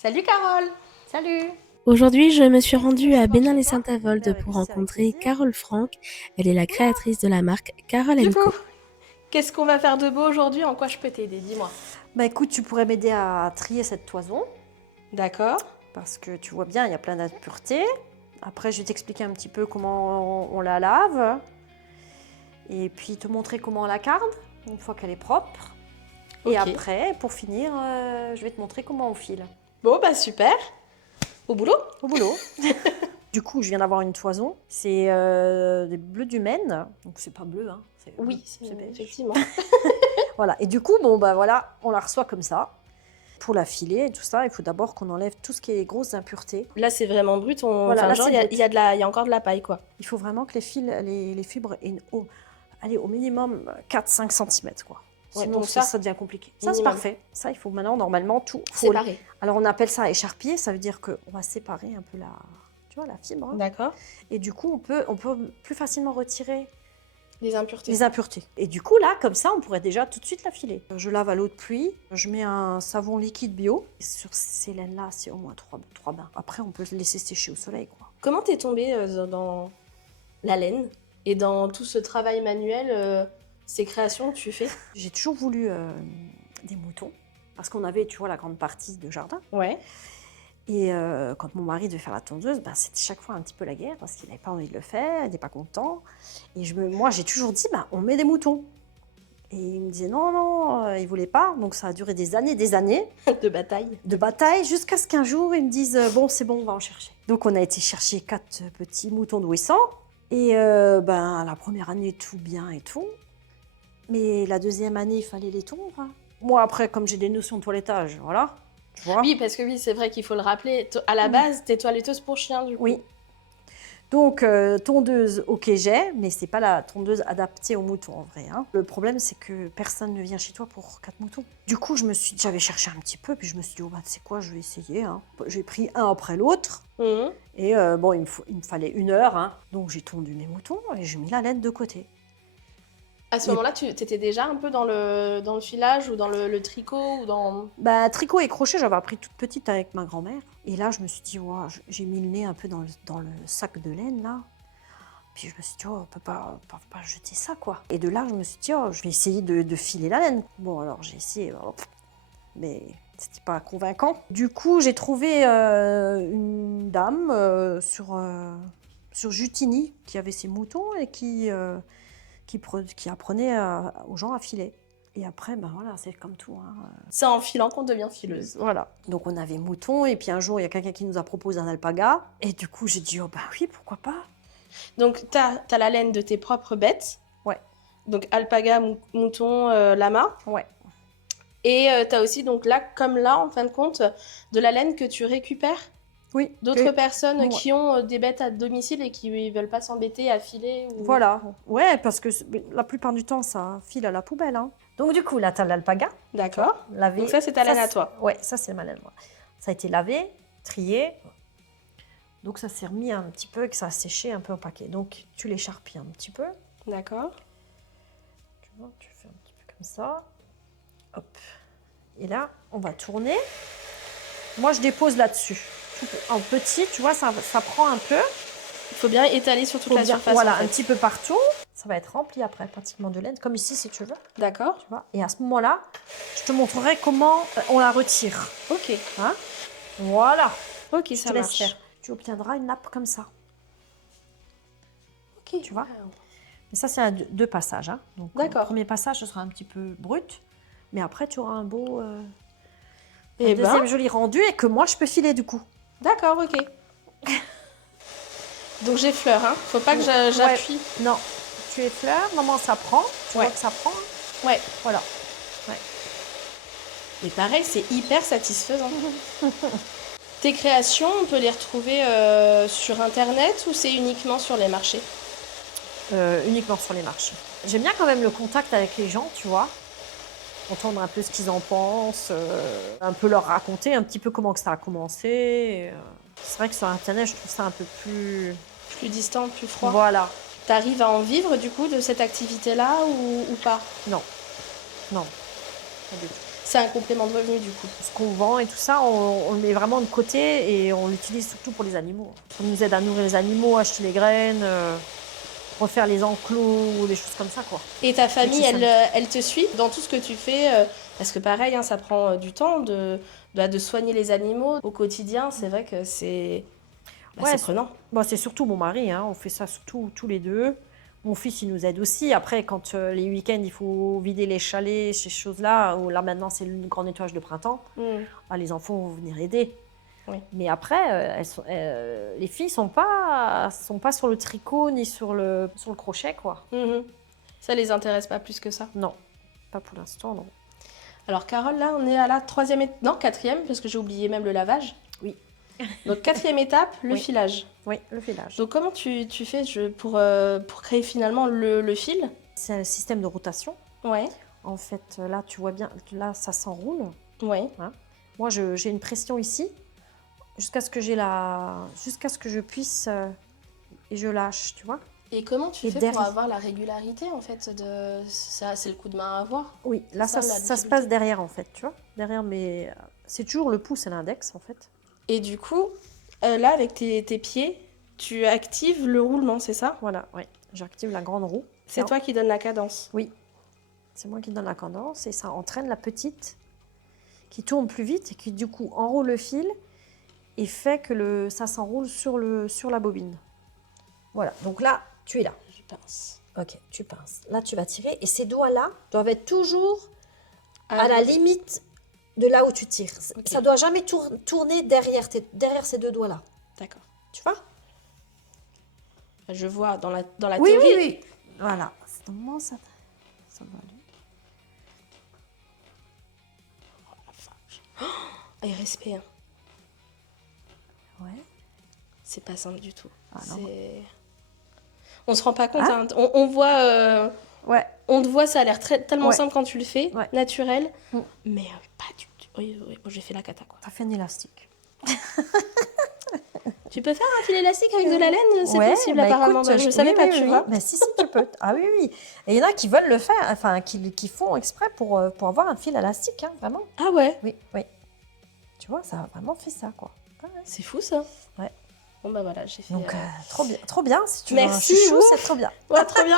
Salut Carole! Salut! Aujourd'hui, je me suis rendue à Bénin-les-Saint-Avold pour rencontrer Carole Franck. Elle est la créatrice de la marque Carole Du & Co. coup, qu'est-ce qu'on va faire de beau aujourd'hui? En quoi je peux t'aider? Dis-moi. Bah écoute, tu pourrais m'aider à trier cette toison D'accord. parce que tu vois bien, il y a plein d'impuretés. Après, je vais t'expliquer un petit peu comment on la lave et puis te montrer comment on la carde une fois qu'elle est propre. Et Ok. après, pour finir, je vais te montrer comment on file. Bon, bah super. Au boulot? Au boulot. Du coup, je viens d'avoir une toison. C'est des bleus du Maine. Donc c'est pas bleu, hein. Oui, c'est beige. effectivement. Voilà. Et du coup, bon bah voilà, on la reçoit comme ça. Pour la filer et tout ça, il faut d'abord qu'on enlève tout ce qui est grosses impuretés. Là, c'est vraiment brut. Voilà, Enfin, là, genre, c'est il y a, brut. il y a encore de la paille, quoi. Il faut vraiment que les fils, les fibres aient allez, au minimum 4-5 cm, quoi. Ouais, Sinon, donc ça devient compliqué. Ça, c'est minimum. parfait. Ça, il faut maintenant, normalement, tout. Séparé. Alors, on appelle ça écharpier. Ça veut dire qu'on va séparer un peu tu vois, la fibre. D'accord. Et du coup, on peut plus facilement retirer Les impuretés. les impuretés. Et du coup, là, comme ça, on pourrait déjà tout de suite la filer. Je lave à l'eau de pluie. Je mets un savon liquide bio. Et sur ces laines-là, c'est au moins 3 bains. Après, on peut le laisser sécher au soleil, quoi. Comment t'es tombée dans la laine et dans tout ce travail manuel, ces créations que tu fais? J'ai toujours voulu des moutons. Parce qu'on avait, tu vois, la grande partie de jardin. Ouais. Et quand mon mari devait faire la tondeuse, ben, c'était chaque fois un petit peu la guerre parce qu'il n'avait pas envie de le faire, il n'était pas content. Et moi, j'ai toujours dit, ben, on met des moutons. Et il me disait non, non, il ne voulait pas. Donc ça a duré des années De bataille. de bataille jusqu'à ce qu'un jour, ils me disent, bon, c'est bon, on va en chercher. Donc on a été chercher 4 petits moutons d'ouessant. Et ben, la première année, tout bien et tout. Mais la deuxième année, il fallait les tondre. Moi, après, comme j'ai des notions de toilettage, voilà. Tu vois. Oui, parce que oui, c'est vrai qu'il faut le rappeler. À la base, t'es toiletteuse pour chien, du coup. Oui. Donc, tondeuse, ok, j'ai, mais c'est pas la tondeuse adaptée aux moutons en vrai. Hein. Le problème, c'est que personne ne vient chez toi pour 4 moutons. Du coup, j'avais cherché un petit peu, puis je me suis dit, oh bah, tu sais quoi, je vais essayer. Hein. J'ai pris un après l'autre, Mhm. et bon, il me fallait 1 heure. Hein. Donc, j'ai tondu mes moutons et j'ai mis la laine de côté. À ce moment-là, tu étais déjà un peu dans le filage ou dans le tricot ou dans... Bah, tricot et crochet, j'avais appris toute petite avec ma grand-mère. Et là, je me suis dit, ouah, j'ai mis le nez un peu dans le sac de laine, là. Puis je me suis dit, oh, on peut pas jeter ça, quoi. Et de là, je me suis dit, oh, je vais essayer de filer la laine. Bon, alors j'ai essayé, mais c'était pas convaincant. Du coup, j'ai trouvé une dame sur Jutigny qui avait ses moutons et qui apprenait aux gens à filer. Et après, ben voilà, c'est comme tout. Hein. C'est en filant qu'on devient fileuse. Voilà. Donc on avait moutons et puis un jour, il y a quelqu'un qui nous a proposé un alpaga. Et du coup, j'ai dit, oh bah oui, pourquoi pas. Donc, t'as la laine de tes propres bêtes. Ouais. Donc, alpaga, mouton, lama. Ouais. Et t'as aussi, donc là, comme là, en fin de compte, de la laine que tu récupères Oui. d'autres personnes Ouais. qui ont des bêtes à domicile et qui ne veulent pas s'embêter à filer ou... Voilà. Ouais, parce que la plupart du temps, ça file à la poubelle. Hein. Donc du coup, là, t'as l'alpaga. D'accord. Lavé. Donc ça, c'est ta laine à toi. Ouais, ça, c'est ma laine. Moi. Ça a été lavé, trié. Donc ça s'est remis un petit peu et que ça a séché un peu au paquet. Donc tu l'écharpilles un petit peu. D'accord. Tu vois, tu fais un petit peu comme ça. Hop. Et là, on va tourner. Moi, je dépose là-dessus. En petit, tu vois, ça prend un peu. Il faut bien étaler sur toute la surface. Voilà, en fait. un petit peu partout. Ça va être rempli après, pratiquement de laine, comme ici, si tu veux. D'accord. Tu vois. Et à ce moment-là, je te montrerai comment on la retire. Ok. Hein, voilà. Ok, Je ça te laisse marche. faire. Tu obtiendras une nappe comme ça. Ok. Tu vois. Mais ça, c'est 2 passages. Hein. Donc, D'accord. Le premier passage, ce sera un petit peu brut. Mais après, tu auras un beau... Et deuxième joli rendu et que moi, je peux filer du coup. D'accord, ok. Donc j'effleure, hein. Faut pas que j'appuie. Ouais. Non, tu effleures, maman, ça prend. Tu vois que ça prend. Ouais. Voilà. Mais pareil, c'est hyper satisfaisant. Tes créations, on peut les retrouver sur Internet ou c'est uniquement sur les marchés? Uniquement sur les marchés. J'aime bien quand même le contact avec les gens, tu vois. Entendre un peu ce qu'ils en pensent, un peu leur raconter un petit peu comment que ça a commencé. C'est vrai que sur Internet, je trouve ça un peu plus... Plus distant, plus froid. Voilà. T'arrives à en vivre du coup de cette activité-là ou pas? Non. Pas du tout. C'est un complément de revenu du coup. Ce qu'on vend et tout ça, on le met vraiment de côté et on l'utilise surtout pour les animaux. Ça nous aide à nourrir les animaux, acheter les graines, refaire les enclos, ou des choses comme ça, quoi. Et ta famille, c'est elle te suit dans tout ce que tu fais parce que pareil, hein, ça prend du temps de soigner les animaux au quotidien. C'est vrai que c'est c'est prenant. Bon, c'est surtout mon mari, hein, on fait ça surtout tous les deux. Mon fils, il nous aide aussi. Après, quand les week-ends, il faut vider les chalets, ces choses-là, où là maintenant c'est le grand nettoyage de printemps, les enfants vont venir aider. Oui. Mais après, les filles sont pas sur le tricot ni sur le crochet, quoi. Ça les intéresse pas plus que ça. Non, pas pour l'instant, non. Alors Carole, là, on est à la quatrième, parce que j'ai oublié même le lavage. Oui. Donc 4e étape, le filage. Oui, le filage. Donc comment tu fais pour créer finalement le fil? C'est un système de rotation. Ouais. En fait, là, tu vois bien, là, ça s'enroule. Ouais. Hein. Moi, j'ai une pression ici, jusqu'à ce que je puisse et je lâche, tu vois. Et comment tu fais derrière... pour avoir la régularité en fait de ça, c'est le coup de main à avoir? Oui, là ça se passe derrière en fait, tu vois. Derrière mais c'est toujours le pouce et l'index en fait. Et du coup, là avec tes pieds, tu actives le roulement, c'est ça? Voilà, oui. J'active la grande roue. C'est toi qui donne la cadence? Oui. C'est moi qui donne la cadence et ça entraîne la petite qui tourne plus vite et qui du coup enroule le fil et fait que ça s'enroule sur la bobine. Voilà, donc là, tu es là. Je pince. Ok, tu pinces. Là, tu vas tirer et ces doigts-là doivent être toujours à la limite de là où tu tires. Okay. Ça ne doit jamais tourner derrière ces deux doigts-là. D'accord. Tu vois? Je vois dans la oui, théorie. Oui. Voilà. C'est normalement ça va aller. Oh, et respect. Hein. Ouais. C'est pas simple du tout. Ah, non. On se rend pas compte. Hein. On voit. Ouais. On te voit, ça a l'air tellement simple quand tu le fais, naturel. Mais pas du tout. Oui, bon, j'ai fait la cata, quoi. T'as fait un élastique. Tu peux faire un fil élastique avec de la laine? C'est possible, bah apparemment. Écoute, je savais pas, tu vois. Mais si, tu peux. Ah oui. Et il y en a qui veulent le faire, enfin, qui font exprès pour avoir un fil élastique, hein, vraiment. Ah ouais? Oui. Tu vois, ça a vraiment fait ça, quoi. Ouais. C'est fou, ça. Ouais. Bon, bah voilà, j'ai fait... Donc, trop bien. Si tu Merci, veux un chouchou, c'est trop bien. Ouais, trop bien.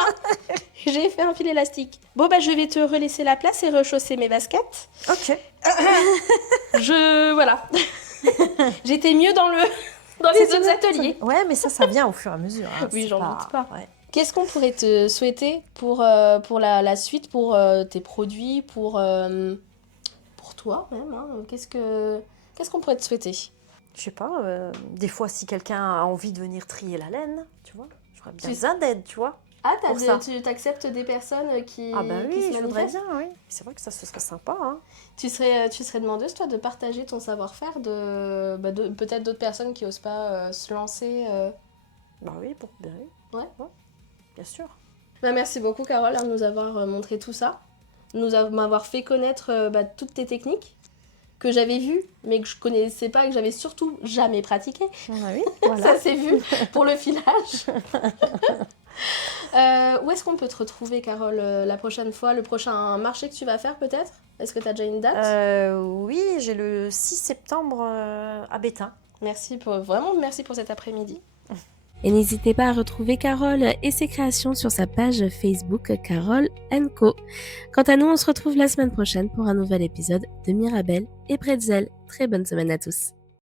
J'ai fait un fil élastique. Bon, bah je vais te relaisser la place et rechausser mes baskets. Ok. Voilà. J'étais mieux dans les autres ateliers. Ouais, mais ça vient au fur et à mesure. Hein. Oui, j'en doute pas. Ouais. Qu'est-ce qu'on pourrait te souhaiter pour la suite, pour tes produits, pour toi même, hein. Qu'est-ce qu'on pourrait te souhaiter? Je sais pas, des fois si quelqu'un a envie de venir trier la laine, tu vois, j'aurais bien besoin d'aide, tu vois. Ah, tu acceptes des personnes qui Ah bah oui, qui se je voudrais manifestent? bien, oui. C'est vrai que ça, ce serait sympa, hein. Tu serais demandeuse, toi, de partager ton savoir-faire de peut-être d'autres personnes qui n'osent pas se lancer Bah oui, Ouais. Bien sûr. Bah, merci beaucoup, Carole, de nous avoir montré tout ça, m'avoir fait connaître toutes tes techniques que j'avais vues, mais que je connaissais pas et que j'avais surtout jamais pratiqué. Ah oui, voilà. Ça s'est vu pour le filage. Où est-ce qu'on peut te retrouver, Carole, la prochaine fois? Le prochain marché que tu vas faire, peut-être? Est-ce que tu as déjà une date? Oui, j'ai le 6 septembre à Bétain. Merci pour cet après-midi. Et n'hésitez pas à retrouver Carole et ses créations sur sa page Facebook Carole & Co. Quant à nous, on se retrouve la semaine prochaine pour un nouvel épisode de Mirabelle et Pretzel. Très bonne semaine à tous.